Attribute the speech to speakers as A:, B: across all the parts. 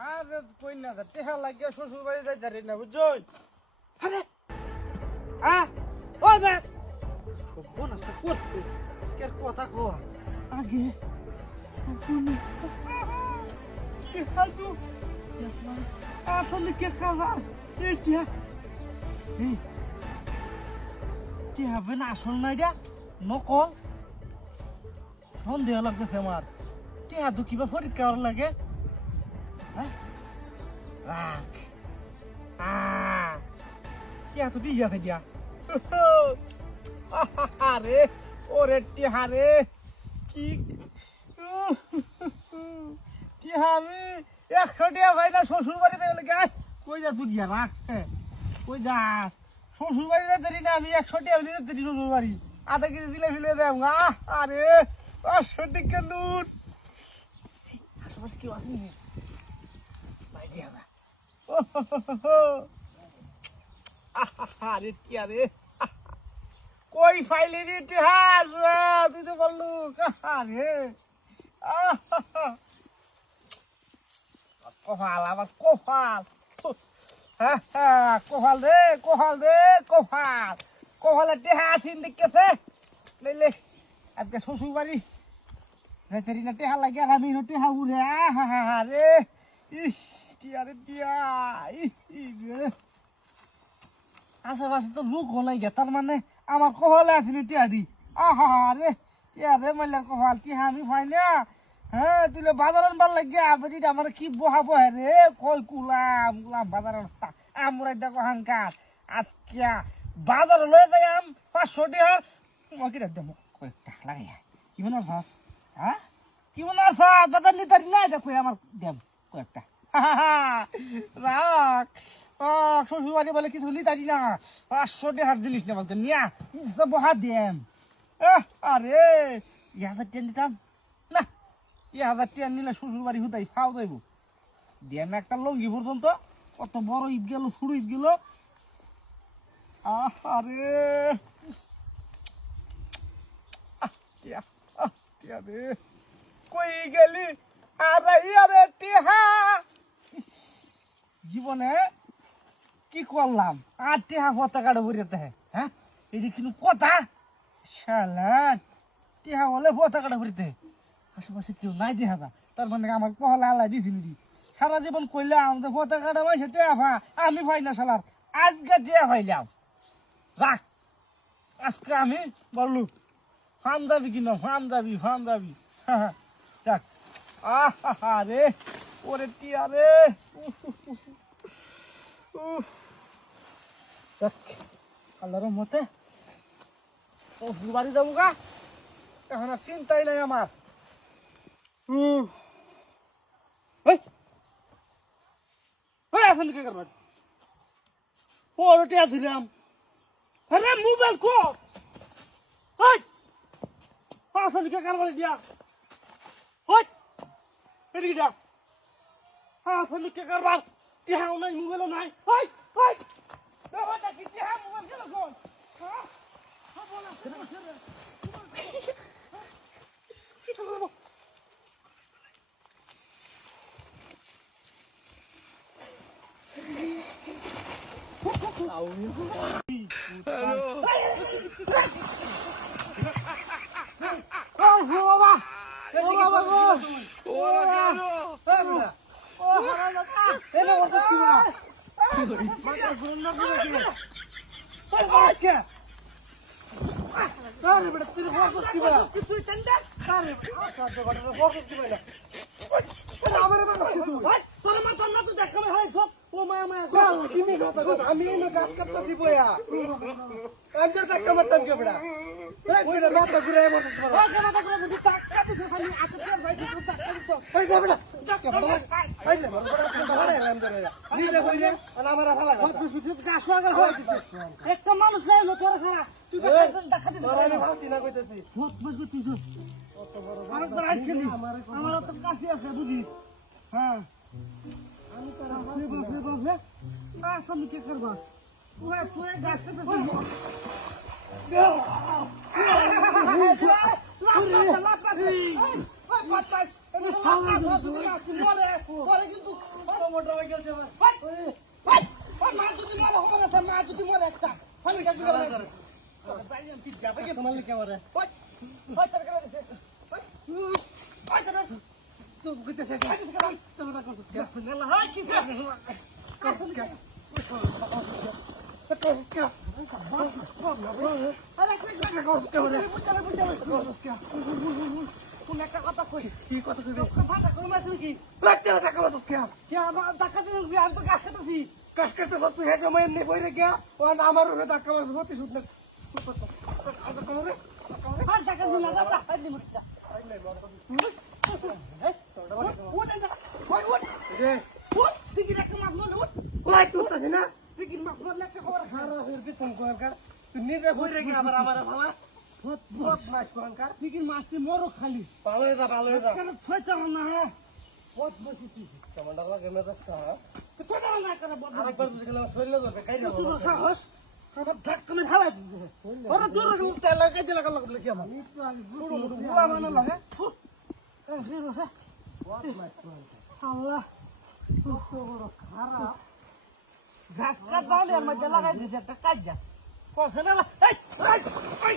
A: আরে কই না টেহা লাগিয়া শ্বশুর বাড়ি যাই দাঁড়িয়ে না বুঝছই? আরে! আ! ওই বে সব্য নাস্তা করতে কে কথা কো? আগে তুমি কে খালু আসলে কে খাবা এই টিয়া এই কি হবে না আসল না এটা নকল। সন্দেহ লাগতেছে আমার। টিয়া তো কিবা পরীক্ষা লাগে। রাখ আহ টিয়া তো দিয়া দিয়া আরে ওরে টিহা রে কি টিহা আমি একশো টিয়া ভাই না শ্বশুর বাড়িতে গেলে গাছ কই যা তুই দিয়া রাখ কই যা। শ্বশুর বাড়িতে দেরি না, আমি একশো টিয়া ফেলে দেরি শ্বশুর বাড়ি। আধা কেজি দিলে ফেলে দেব আহ আরে পাঁচশো টিকা লুট। আশেপাশে কেউ আসেনি ভাই দিয়া না ও হো হো হো। আহা, আরে কি আরে কই ফাইলে রে ইতিহাস? তুই তো বললু। আরে। কপাল আমার কপাল হ্যাঁ হ্যাঁ কপাল রে কপাল রে কপাল কপালে টেহা আছিন দেখতেছে লেলে আজকে শ্বশুর বাড়ি রেতেরি না টেহা লাগে আর আমি টেহা উড়ে, আহা রে। ইস। টিয়া রে টিয়া ইস ইস রে আশেপাশে তো লোক হলাই গে, তার মানে আমার কপালে আছে নি টিয়া দি আহা রে টিয়া রে মাইলার কপাল টিহা আমি পাই না? হ্যাঁ তুলে বাজার আনবার লাগিয়া আবার আমার কি বহা বহে রে? কই কুলাম কুলাম বাজার আমরা দেখো হাঙ্কার আজকে বাজার লয়ে যাই আম, পাঁচশো মই কিটা দেবো? কয়েকটা লাগাইয়া কি মনে হ্যাঁ? কি মনে বাজার নিতে না? এটা কই আমার দেব? কয়েকটা। রাখ। শ্বশুর বাড়ি বলে কিছু লিতারি না পাঁচশো টিহার জিনিস না বলতে নিয়া বহা এহ, আরে ইয়াদের টেন দিতাম। না ইয়ে হাজার টিয়া নিলে শ্বশুর বাড়ি হুদাই খাও যাইব দিয়ে না একটা লঙ্গি পর্যন্ত কত বড় ঈদ গেল শুরু ঈদ গেল। আরে। কই গেলি? আরে আরে টিহা জীবনে কি করলাম? আর টিহা পতাকাটা বেরিয়েতে হ্যাঁ এই যে কিন্তু কথা, শালা, টিহা বলে পতাকাটা বেরিতে আশেপাশে কেউ নাই দেখা তার মানে আমার পহলা আল্লাহ দিছিল দি সারা জীবন কইলাম যে পতাকাটা মাইছে টেয়া ভা আমি ভাই না, শালার। আজকে টেয়া ভাইলাম রাখ। আজকে আমি বললু ফান যাবি কিনা ফান যাবি ফান যাবি যাক। আহা রে। ওরে টিয়া রে। যাক আল্লাহর মতে ও বাড়ি যাব গা। এখন চিন্তাই নাই আমার। এই। আসলে কি করবার ও রুটি আসলাম আরে মোবাইল কো এই। আসলে কি করবার দিয়া। ওই এদিকে যা। আসলে কি করবার টিহাও নাই মোবাইলও নাই ওই ওই বাবাটা কি টিহা মোবাইল গেল কোন হ্যাঁ হ্যাঁ বলা কি করব ও বাবা ও বাবা গো ও বাবা ও হারাই লাগা এনে ওর কি বা মাথা ঘুম না ঘুরে কি ওই বাবা আমি গাত কাটতা দিব কাজে দেখা মাতাম কে বড়া বড়া মাথা ঘুরে মাথা ঘুরে টাকা দিছ খালি তেল ভাই টাকা দিছ হয় একটা মানুষ নাই লো তোর খারা তুই কত বড় আমার তো কাছে আছে বুঝি হ্যাঁ আমি কে করবা তুই তুই গাছ কাটতে পারবি কিন্তু মা যদি মরে হবে না মা যদি মরে একটা কথা কই? কি কথা কই ভাটা কোন মাছ কি? লাগতে টাকা মাছ কি কি আমার টাকা দিন আমি তো কাজ করতেছি কাজ করতে সব তুই হেসে মই এমনি বইরে গিয়া ও আমার উপরে টাকা মাছ হতে শুট না টাকা দিন না টাকা দিন তো তুই নিজে বইরে গিয়া আবার আমার ভালা বহুত মাছ কোনকার কি মাছটি মরো খালি। ভালো যা ভালো যা। কেন ছয়টা না? বহুত বসি তুই। টমাটো লাগে না তো তুই কোথা না করে বল আরেকবার বুঝে গেল শরীরে যাবে কাই না তুই সাহস? আমার? ধাক তুমি হালাই দিছে ওরে দূর গেল তেল লাগাই দিলা গেল লাগলে কি আমার বুড়ো বুড়ো মানে লাগে আল্লাহ। বড় খারাপ। ঘাস কাট বাউলে এর মধ্যে লাগাই দিছে একটা কাজ যা। কসে না এই এই।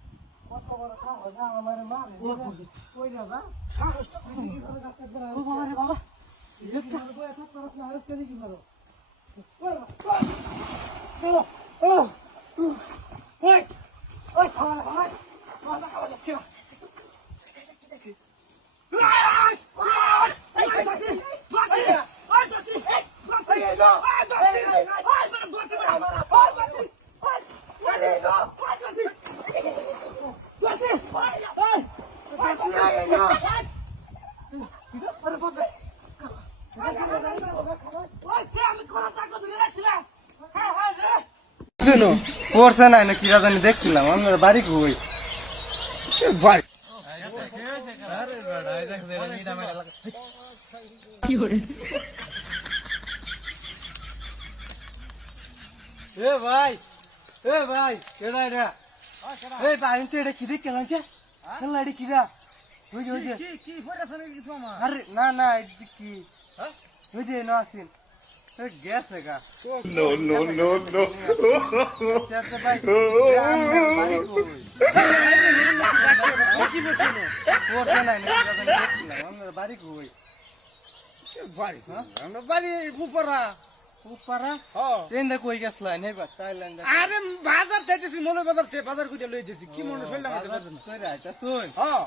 A: বাবা রে বাবা একটা বয় থাক করছ না আরেস করি কি মারো Oh! Oh! Wait! Wait! Hold on! Hold on! Hold on! Hold on!
B: শুনো পড়ছে না না কিরা জানি দেখছিলাম আমার বাড়ি কই বাড়ি এ ভাই এ ভাই কেডা এটা ভাই আমি এটা কি দেখতে লাগছে খেলা এটা কিরা ওই যে ওই যে আরে না না এটা কি ওই যে না আসিন গেছে গা
C: No, no, no, no.
B: বাড়ি কই পড়ছে না না দেখছিলাম বাড়ি
A: আমরা বাড়ি উপরা
B: উপারা কই গেছলা
A: আরে বাজার থেকে মনে বাজার বাজার কইটা লই যেছি কি মনে শৈল পারছেন
B: কইরা এটা শুন
A: হ্যাঁ।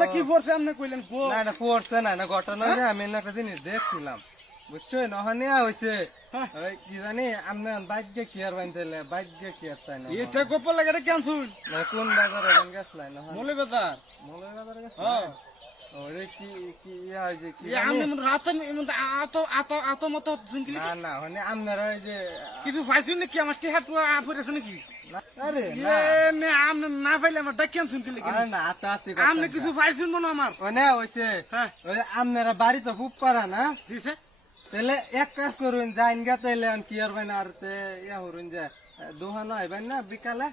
A: না কি পড়ছে আপনি কইলেন
B: না না পড়ছে না না ঘটনা আমি না একটা জিনিস দেখছিলাম। বুঝছ নহনে হইছে।
A: হ্যাঁ।
B: কি জানি আপনি বাইকে কি আর বানতেলে বাইকে কি আর তাই না
A: এটা গোপল লাগে এটা ক্যান্সুল
B: না কোন বাজারে গান গেছলাই না।
A: মলে বাজার।
B: মলে বাজারে গেছ
A: হ্যাঁ।
B: ওরে কি কি ইয়া হইছে কি
A: আমনে মনে রাত মনে আত আত আত মত জিনকি
B: না না মানে আপনারা ওই যে
A: কিছু পাইছেন নাকি? আমার টেহা টুয়া পড়েছে নাকি?
B: না, আরে না।
A: মে আমনে না পাইলে আমার ডাকিয়ান শুনতে লাগি?
B: আরে না আতা আতি
A: আমনে কিছু পাইছেন মনে আমার?
B: ও না হইছে
A: হ্যাঁ।
B: ওই আপনারা বাড়ি তো খুব পারা না?
A: দিছে।
B: তাহলে এক কাজ করুন যাইন গা তাইলে কি আর বাইনা আর ইয়া হরুন যে দোহানো আইবেন না বিকালে?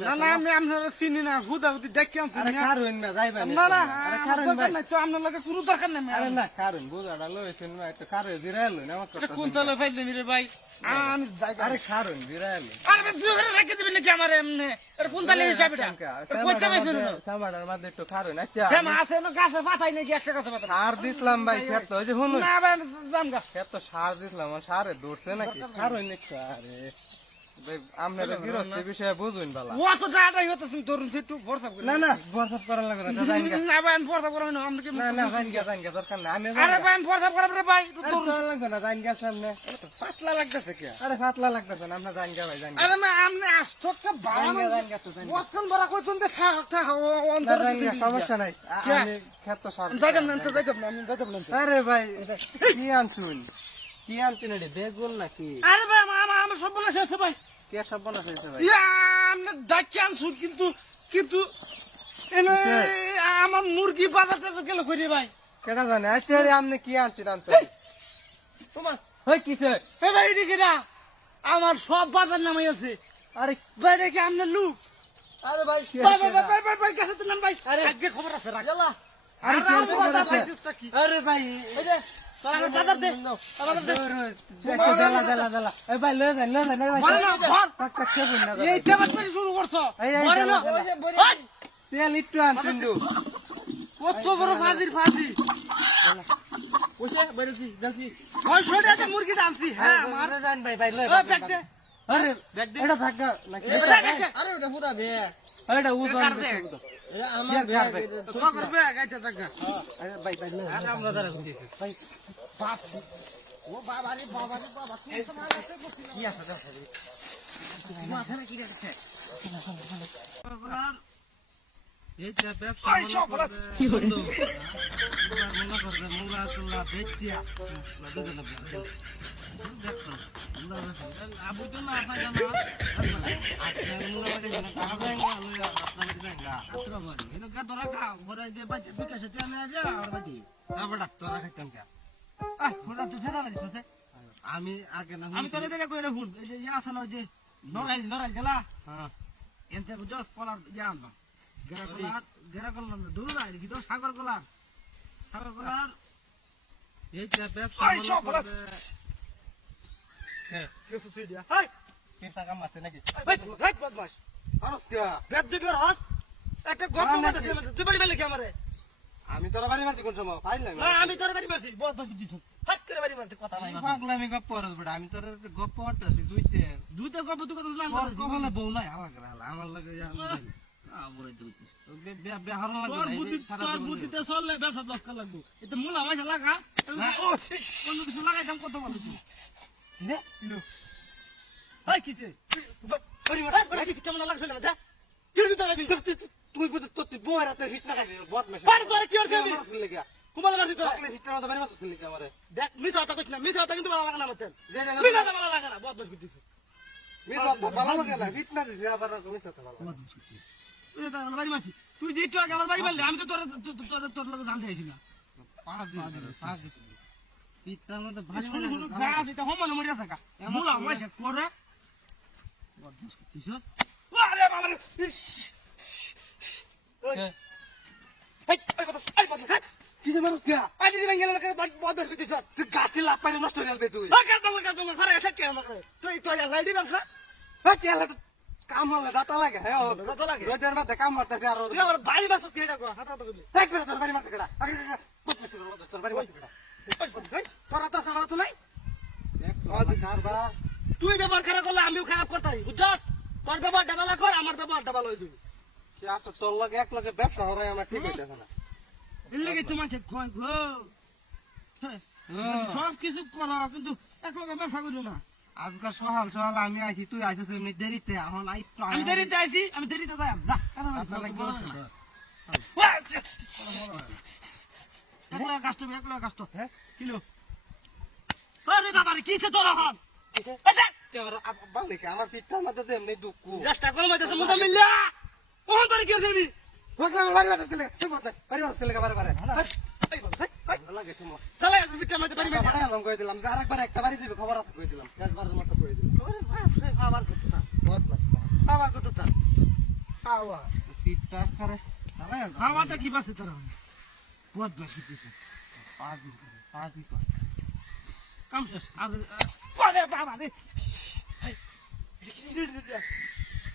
A: না না আমি আপনারা চিনি না হুদা হুদি ডাকিয়ান
B: আরে
A: শুনি
B: খারুন না যাইবেন
A: না না
B: আরে
A: আমার
B: খারুন
A: দরকার
B: ভাই?
A: তো আপনার লাগে কোনো দরকার নাই
B: আরে না খারুন বুঝাটা লইছেন না একটা খারু জিরাইলো না আমার কথা
A: কোন চলে ফাইলে মিরে ভাই? আমি যাই
B: আরে খারুন জিরাইলো
A: আরে ভাই দুই ঘরে রেখে দিবেন নাকি আমার এমনি? এটা কোন তালে হিসাব এটা? এটা কইতে পাইছেন না
B: সামাডার মধ্যে একটু খারুন আচ্ছা
A: সেমা আছে না গাছে পাতাই নাকি একশো গাছে পাতা?
B: সার দিছিলাম ভাই খেত ওই যে
A: না ভাই জাম
B: সার দিছিলাম সারে দৌড়ছে নাকি আরে
A: করে
B: না না বরসাত করার লাগবে না জান গা
A: না ভাই আমি ভরসা করব না আমরা কি
B: না না জান গা জান গা দরকার না আমি
A: আরে। পাতলা লাগতেছে কে?
B: আরে ফাতলা লাগতেছে না আপনার জান গা ভাই জান গা
A: আরে মা আমনে আস্তকটা
B: জান
A: বাড়ানো
B: গা জান গা তো জান গা
A: ওয়াতন বড় কইতুন দে খা খা ও
B: না
A: অন্তর
B: জান গা সমস্যা নাই। আ-
A: কে?
B: আমি খেত সার
A: যাইতাম না তো যাইতাম না আমি যাইতাম না।
B: আরে ভাই কি আনছুন? কি আনছুন বেগুন নাকি?
A: আরে ভাই আমার সব বলা শেষ ভাই।
B: কে সব হয়েছে ভাই?
A: ডাকি আনছুন কিন্তু কিন্তু আমার মুরগি বাজারটা গেল করি ভাই?
B: কেটা জানে? আচ্ছা আপনি কি আনছুন আনতে
A: তোমার
B: ওই কিসে
A: এ ভাই এদিকে না আমার সব বাজার নামাই আছে।
B: আরে
A: ভাই দেখি আপনার লুক
B: আরে ভাই
A: ভাই ভাই ভাই ভাই ভাই কাছে তো নাম ভাই। আগে খবর আছে রাখ।
B: আরে কি?
A: ভাই
B: আরে ভাই
A: এই যে কত বড় বেরেছি হ্যাঁ
B: মারে। যান ভাই ভাই লয়ে
A: ব্যাগ দে।
B: আরে
A: ব্যাগ দে।
B: এটা ভাগ্য নাকি
A: এই ব্যাগ আছে।
B: আরে ওটা পুরা বে এটা উজন
A: কার ব্যাগ?
B: এটা আমার ব্যাগ
A: তোমার করবে গাইতে থাকা
B: আরে ভাই ভাই
A: আবু তো না আসা
B: আমি আগে না
A: আমি তোরে ইয়া
B: হ্যাঁ
A: ইয়া
B: হ্যাঁ নাকি
A: একটা গপ
B: না, না,
A: মাথা
B: কি?
A: দিয়ে তুই বাড়ি মেলে কি আমারে
B: আমি তোর বাড়ি মারছি কোন সময় পাইলাম
A: না আমি তোর বাড়ি মারছি বদমাস দিছু হাত করে বাড়ি মারতে কথা নাই
B: পাগলামি গপ্প করস বেটা আমি তোর গপ্প হটাছি দুইছে
A: দুইটা গপ তুই কথা না
B: তোর কপালে বউ নাই আমার লাগে আমার লাগে
A: আমরে দুইটা
B: বেহার
A: তোর বুদ্ধি তোর বুদ্ধিতে চললে ব্যবসা দরকার লাগবে এটা মূল আমাকে লাগা
B: না।
A: ও অন্য কিছু লাগাইতাম কত ভালো তুই
B: নে
A: হাই কিছে হাই কিছে কেমন লাগছে না যা লাগবি
B: তুই বুঝতে তোর তুই বউয়ের হাতে হিট না খাইবি বদ মেশে
A: পার করে কি আর খাবি?
B: লেগা
A: কুমার লাগছি তো
B: চকলেট হিট না বাড়ি মারছিস লেগা আমারে?
A: দেখ মিছা কথা কইছ না মিছা কথা কিন্তু ভালো লাগে না আমার মিছা কথা ভালো লাগে না বহুত বস
B: মিছা তো ভালো লাগে না হিট না দিছে আবার মিছা তো ভালো
A: বহুত বস তুই তো আমার বাড়ি মারছি তুই যে একটু আমার বাড়ি মারলি আমি তো তোর তোর- তোর লগে জানতে আইছি না।
B: পাঁচ দিন পাঁচ দিন হিটটার মধ্যে ভারী
A: কোনো কোনো গা দিতে হমন মরিয়া থাকা মুলা মাইছে করে বহুত বস আরে বাবা রে ইস। ওই এই এই কথা এই কথা হাট
B: কিসে মানুষ গা
A: আজ দিন গেল না বহুত বস দিছিস
B: তুই গাছে লাভ পাইলে নষ্ট হয়ে যাবে তুই।
A: লাইডি বাংলা
B: হ্যাঁ কি হলো কাম হলে দাতা লাগে হ্যাঁ
A: দাতা লাগে?
B: রোজের মধ্যে কাম করতে আর
A: আমার বাড়ি বাস কেডা হাতা তো
B: এক মিনিট তোর বাড়ি মারতে কেডা? আগে বুঝ মেশে তোর বাড়ি মারতে কেডা?
A: তোরা তো সারা তো নাই তুই ব্যবহার খারাপ করলে আমিও খারাপ করতাই বুঝছস? তোর ব্যবহার ডাবালা কর আমার ব্যবহার ডাবাল হয়ে
B: আসো তোর লগে এক লগে ব্যবসা হরে আমার ঠিক হইতেছে না
A: এর তোমার সে কয় গো হ্যাঁ, সব কিছু করো কিন্তু এক লগে ব্যবসা করিও না।
B: আজকাল সহাল সহাল আমি আইছি তুই আইছিস এমনি দেরিতে এখন আই
A: আমি দেরিতে আইছি আমি দেরিতে যাই যা কথা বল
B: আচ্ছা লাগবে
A: এক লগে কাস্ট এক লগে কাস্ট
B: হ্যাঁ?
A: কিলো? আরে বাবা রে কিছে তোর হন আচ্ছা
B: বালিকা আমার পিঠটার মধ্যে এমনি দুঃখ।
A: চেষ্টা করো মুদা মিললা ওহন তোর কি হইবি
B: বাগলা বাড়ি মারতে চলে বাড়ি মারতে চলে বারে বারে
A: বাড়ি
B: বাড়ি বাস
A: হাওয়াটা কি বাসে তোর বহুত বেশি দিছে
B: পাঁচ দিন করে পাঁচ দিন করে
A: কাম শেষ আর করে বাবা রে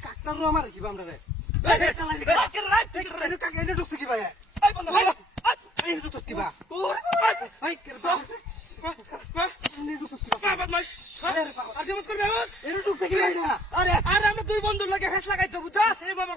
B: কাকটার আমার কি বামরা রে
A: আরে আর আমরা দুই বন্ধুর লাগে ফেস লাগাইতো বাবা